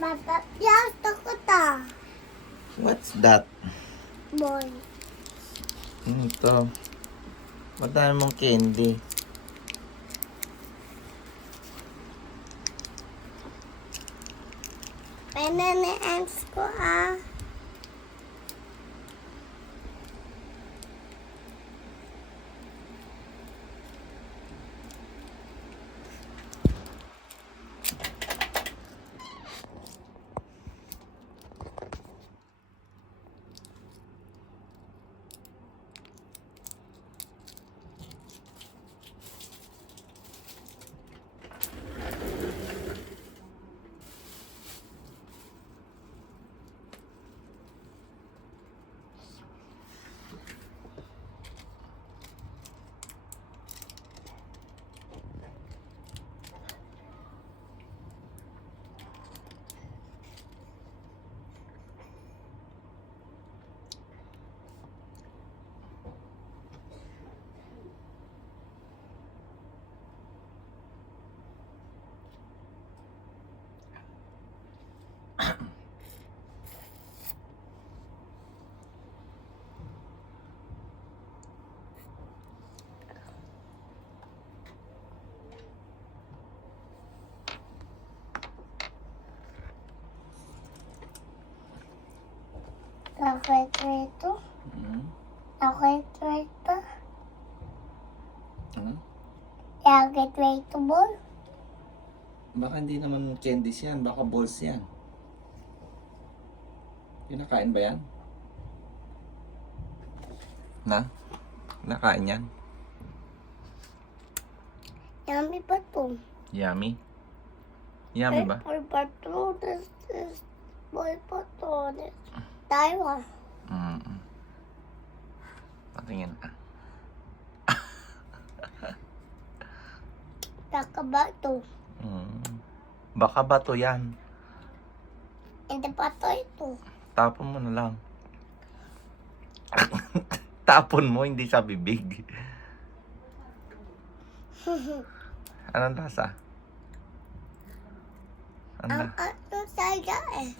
Matatiyas ako ta. What's that? Boy. Ito. Madami mong candy. Pinanaans ko ah. Nakikita. Nakikita. Nakikita mo. Baka hindi naman candies yan. Baka balls yan. Kinakain ba yan? Na? Nakain yan? Yummy pa to. Yummy? Yummy ba? Boy pa to. This is boy pa to. This Taiwan. Patingin ka. Baka ba to? Baka bato yan. Hindi pa to ito. Tapon mo na lang. Tapon mo, hindi sa bibig. Anong lasa? Ang ato saya eh.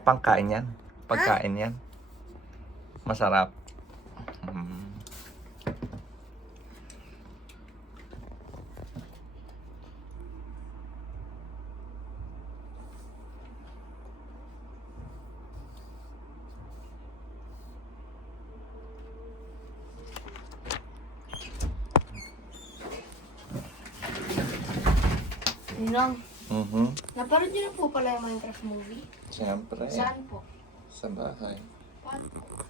Pangkain yan. Pagkain yan. Masarap. Ninong, Mhm. napanood niyo na po pala yung Minecraft movie? Siyempre. Saan po? Sa bahay. Paano po?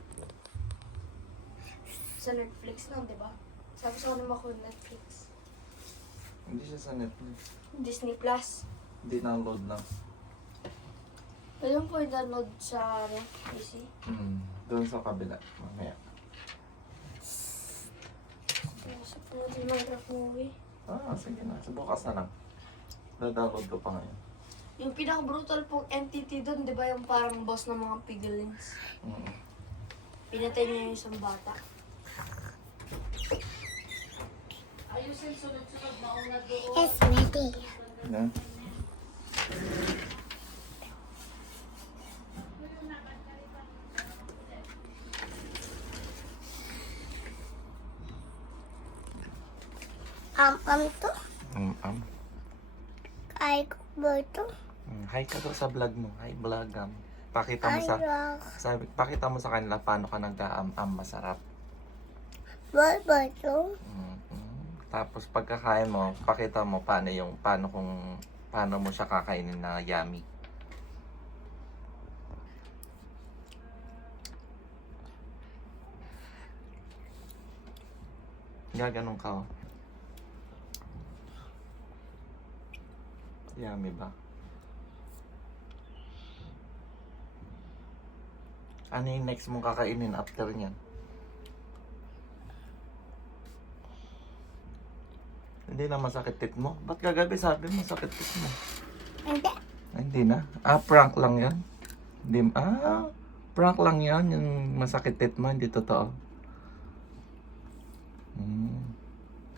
Sa Netflix lang, di ba? Sabi sa kanila ko Netflix. Hindi siya sa Netflix. Disney Plus. Hindi download lang. Pwede mo po i-download sa PC. Doon sa kabila. Mamaya. Sa po yung Minecraft movie. Sige na. Bukas na lang. Na-download ko pa ngayon. Yung pinaka-brutal pong entity doon, di ba yung parang boss ng mga piglins? Pinatay niya yung isang bata. Ayusin sunod-sunod, mauna doon. It's ready. Na? To. Kay ko ba ito? Hi ka daw sa vlog mo. Hi vlogam. Pakita mo sa pakita mo sa kanila paano ka nag-aam-am masarap. Boy ba ito? Tapos pagkakain mo, pakita mo paano mo siya kakainin na yummy. Gaganon ka oh. Yummy ba? Ano yung next mong kakainin after niyan? Hindi na masakit tit mo? Ba't kagabi sabi mo sakit tit mo? Hindi. Hindi na? Prank lang yan? Hindi, prank lang yan, yung masakit tit mo, hindi totoo.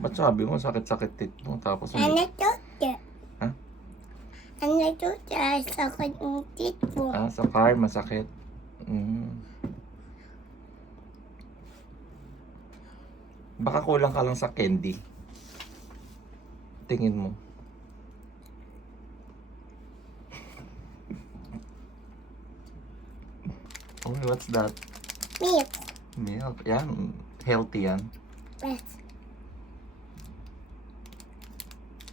Ba't sabi mo sakit-sakit tit mo? Tapos Ano to? Ha? Ano ito sa sakit ng tit mo? Ah, sa car, masakit. Baka kulang ka lang sa candy. Tingin mo. Oh, what's that? Milk. Milk. Yan. Healthy yan. Yes.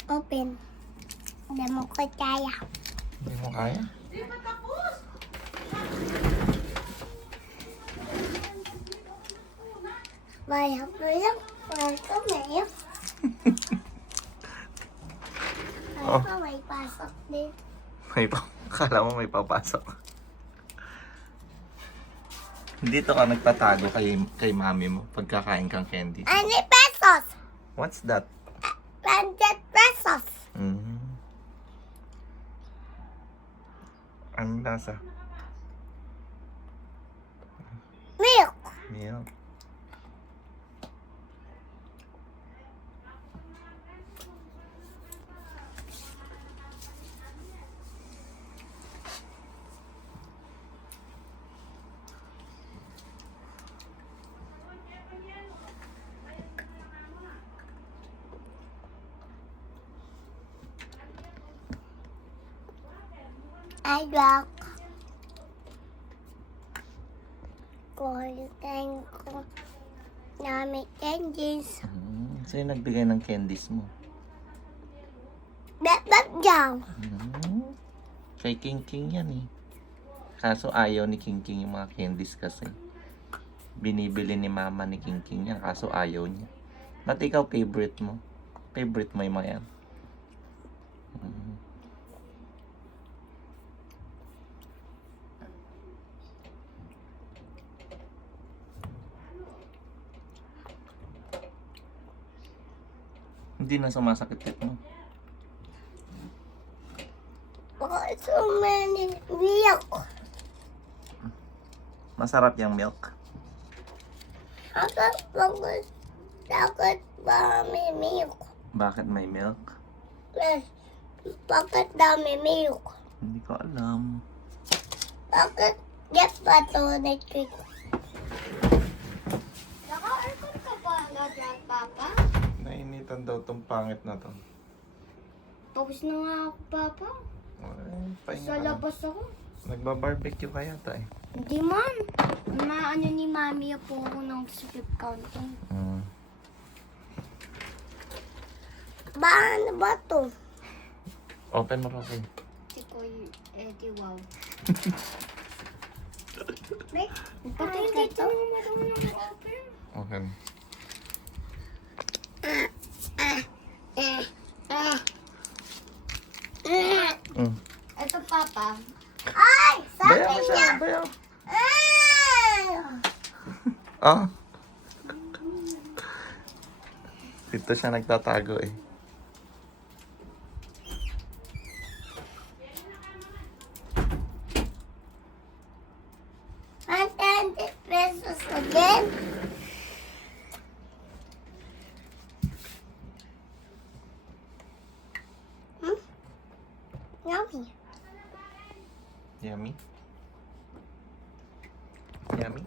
Open. Hindi mo ko kaya. Hindi mo kaya? Wala ko lang. Wala ko mayo. Wala ko may pasok din. May kala mo may papasok. Dito ka nagtatago kay mami mo pagkakain kang candy. Ano pesos? What's that? 100 pesos. Anong lasa? Milk. Milk. I rock. Kulitan ko namin candies. Sa'yo nagbigay ng candies mo? Bebek daw. Kay King King yan eh. Kaso ayaw ni King King yung mga candies kasi. Binibili ni mama ni King King yan, kaso ayaw niya. Ba't ikaw favorite mo? Favorite mo yung mga yan? Hindi na sumasakit mo. Why so many milk? Masarap yung milk. Bakit dami milk? Bakit may milk? Yes. Bakit dami milk? Hindi ko alam. Bakit get pa to electric? Naka-aircon ka pa agad, Papa? Nainitan daw tong pangit na to. Tapos na nga ako, Papa. Ay, pahinga Sa ka lang. labas ako. Nagba-barbecue kaya tayo. Hindi man. Ano ni Mami po ako ng skip counting. Paano ba to? Open mo pa. Si Koy Eddie, wow. Pati hindi ito naman marunong mag-open. Open. Ito, Papa. Ay! Sabi Bayaw mo niya! siya, bayaw. Ay! Ah. Dito siya nagtatago eh. $100 again? Yummy. Yummy. Yummy.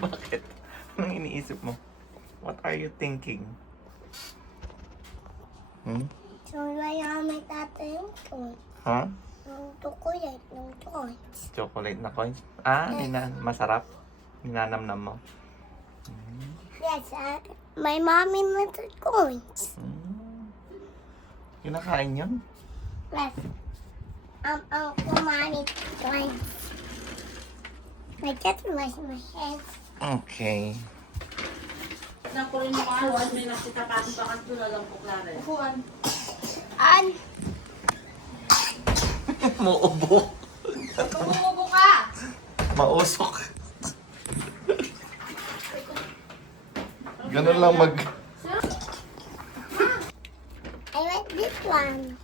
Bakit? Anong iniisip mo? What are you thinking? So, wala may tatay yung toy. Ha? Yung chocolate, yung toys. Chocolate na coins? Ah, masarap. Ninanamnam mo. Yes, my mommy little coins. Kinakain yun? Yes. Uncle Mommy coins. I just wash my hands. Okay. Nakurin mo kawan, may nakitapatin pa kanto na lang po, Clare. Kuhan. An. Muubo. Tumubo ka! Mausok. Ganun lang mag... I like this one.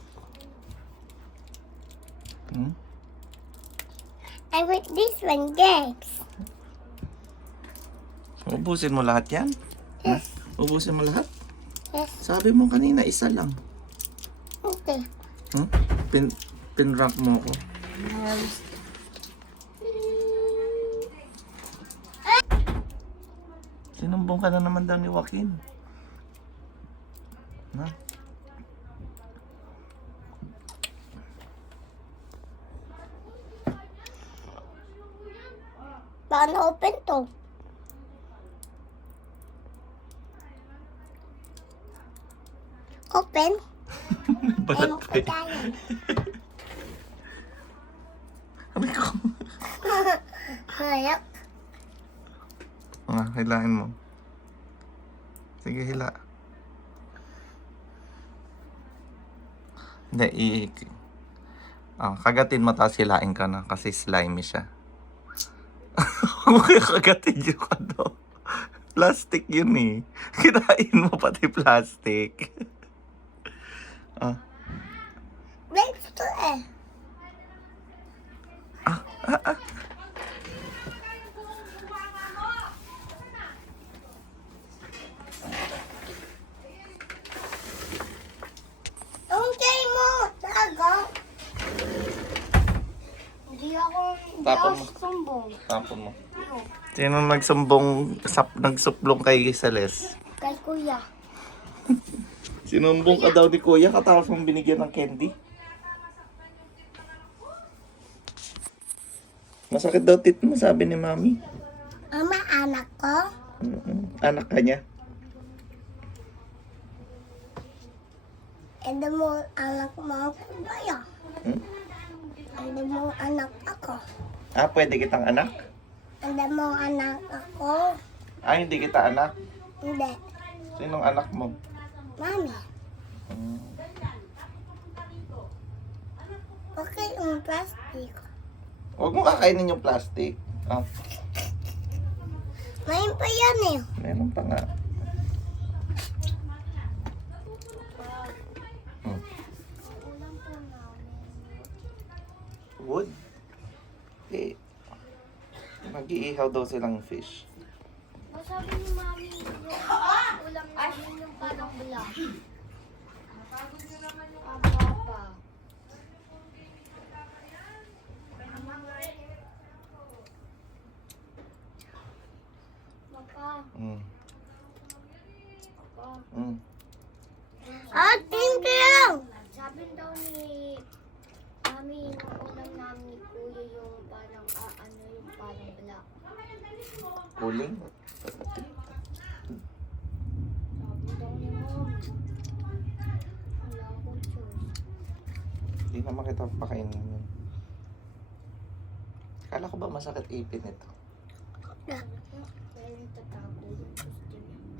I like this one, Gex. Ubusin mo lahat yan? Ha? Yes. Ubusin mo lahat? Yes. Sabi mo kanina, isa lang. Okay. Pinrank mo ko. Sinumbong ka na naman daw ni Joaquin. Ha? Baka na-open to. Open? Balat Ewan pa ko eh. tayo. Sabi ko. Hayop. Hilain mo. Sige, hila. Hindi, kagatin mo tapos hilain ka na kasi slimy siya. Huwag kaya kagatin yung ano. Plastic yun eh. Kinain mo pati plastic. Next to eh. Okay mo, tago. Hindi ako Tapon mo. sumbong. Tapon mo. Sino nagsuplong kay Celeste? Kay kuya. Sinumbong ka daw ni Kuya katapos mong binigyan ng candy. Masakit daw tit mo, sabi ni Mami. Ama, anak ko. Anak ka niya. Eda mo anak mo ako ba yan? Eda mo anak ako. Pwede kitang anak? Eda mo anak ako. Hindi kita anak. Hindi. Sinong anak mo? Mami. Okay yung plastic. Huwag mo kakainin yung plastic. Mayroon pa yan eh. Meron pa nga. Wood? Mag-iihaw daw silang fish. Sabi ni Mami, yung ulam namin yung parang bula. Apa. Thank you! Sabi daw ni Mami, yung ulam namin ni Kuya yung parang yung parang bula. Uling? Sabi daw ni Mom. Wala akong choice. Hindi naman kita pakainin yun. Kala ko ba masakit ipin ito? Kaya tatago yung gusto niya.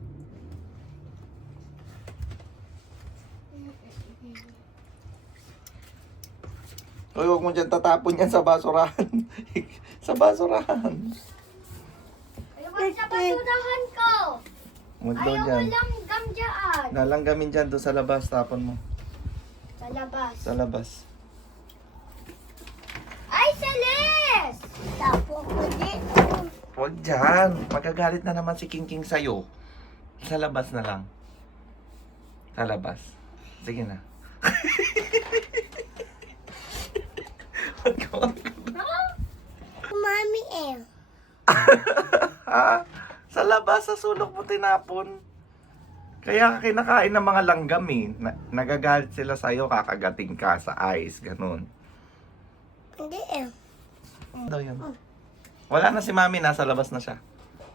Uy, huwag mo dyan tatapon yan sa basurahan. Sa basurahan. Ayaw sa basurahan ko! Huwag daw Ayaw dyan. langgam dyan! Nalanggamin dyan doon sa labas. Tapon mo. Sa labas. Sa labas. Ay, Celeste! Tapon ko dito. Huwag dyan. Magagalit na naman si King King sa'yo. Sa labas na lang. Sa labas. Sige na. Mami Sa labas, sa sulok mo tinapon. Kaya ka kinakain ng mga langgam eh. Nagagalit sila sa'yo, kakagating ka sa ice, ganun. Hindi Daw yun. Wala na si Mami, nasa labas na siya.